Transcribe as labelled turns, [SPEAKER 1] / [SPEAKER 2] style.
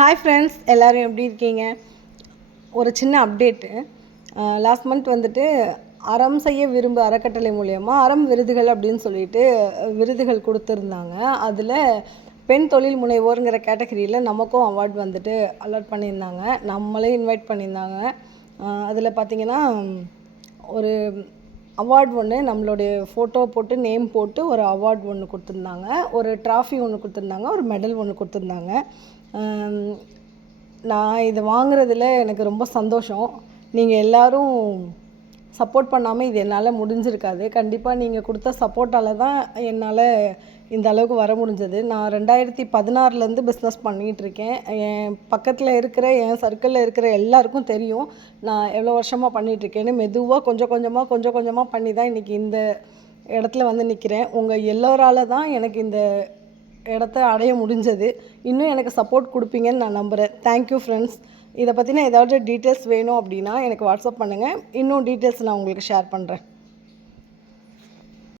[SPEAKER 1] hi friends எல்லோரும் எப்படி இருக்கீங்க ஒரு சின்ன அப்டேட்டு லாஸ்ட் மந்த் வந்துட்டு அறம் செய்ய விரும்பு அறக்கட்டளை மூலயமா அறம் விருதுகள் அப்படின்னு சொல்லிட்டு விருதுகள் கொடுத்துருந்தாங்க அதில் பெண் தொழில் முனைவோருங்கிற கேட்டகரியில் நமக்கும் அவார்ட் வந்துட்டு அலாட் பண்ணியிருந்தாங்க நம்மளே இன்வைட் பண்ணியிருந்தாங்க அதில் பார்த்திங்கன்னா ஒரு அவார்ட் ஒன்று நம்மளுடைய ஃபோட்டோ போட்டு நேம் போட்டு ஒரு அவார்ட் ஒன்று கொடுத்துருந்தாங்க ஒரு ட்ராஃபி ஒன்று கொடுத்துருந்தாங்க ஒரு மெடல் ஒன்று கொடுத்துருந்தாங்க நான் இதை வாங்குறதில் எனக்கு ரொம்ப சந்தோஷம் நீங்கள் எல்லோரும் சப்போர்ட் பண்ணாமல் இது என்னால் முடிஞ்சிருக்காது கண்டிப்பாக நீங்கள் கொடுத்த சப்போர்ட்டால் தான் என்னால் இந்த அளவுக்கு வர முடிஞ்சது நான் ரெண்டாயிரத்தி பதினாறுலேருந்து பிஸ்னஸ் பண்ணிகிட்ருக்கேன் என் பக்கத்தில் இருக்கிற என் சர்க்கிளில் இருக்கிற எல்லாருக்கும் தெரியும் நான் எவ்வளோ வருஷமாக பண்ணிகிட்ருக்கேன்னு மெதுவாக கொஞ்சம் கொஞ்சமாக கொஞ்சம் கொஞ்சமாக பண்ணி தான் இன்றைக்கி இந்த இடத்துல வந்து நிற்கிறேன் உங்கள் எல்லோரால் தான் எனக்கு இந்த இடத்த அடைய முடிஞ்சது இன்னும் எனக்கு சப்போர்ட் கொடுப்பீங்கன்னு நான் நம்புகிறேன் தேங்க்யூ ஃப்ரெண்ட்ஸ் இதை பற்றின ஏதாவது டீட்டெயில்ஸ் வேணும் அப்படின்னா எனக்கு வாட்ஸ்அப் பண்ணுங்கள் இன்னும் டீட்டெயில்ஸ் நான் உங்களுக்கு ஷேர் பண்ணுறேன்